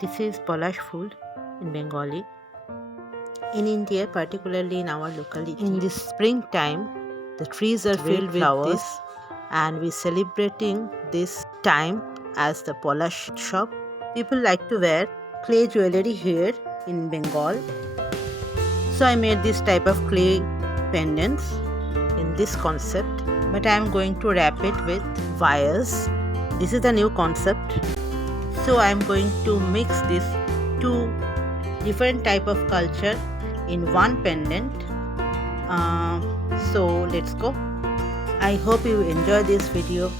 This is Palash food in Bengali. In India, particularly in our locality, in this springtime, the trees are filled with flowers, and we celebrating this time as the Palash shop. People like to wear clay jewellery here in Bengal. So I made this type of clay pendants in this concept, but I am going to wrap it with wires. This is the new concept. So I am going to mix these two different type of culture in one pendant. So let's go. I hope you enjoy this video.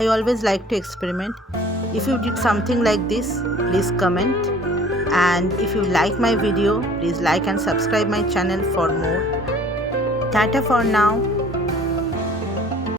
I always like to experiment. If you did something like this, please comment. And if you like my video, please like and subscribe my channel for more. Tata for now.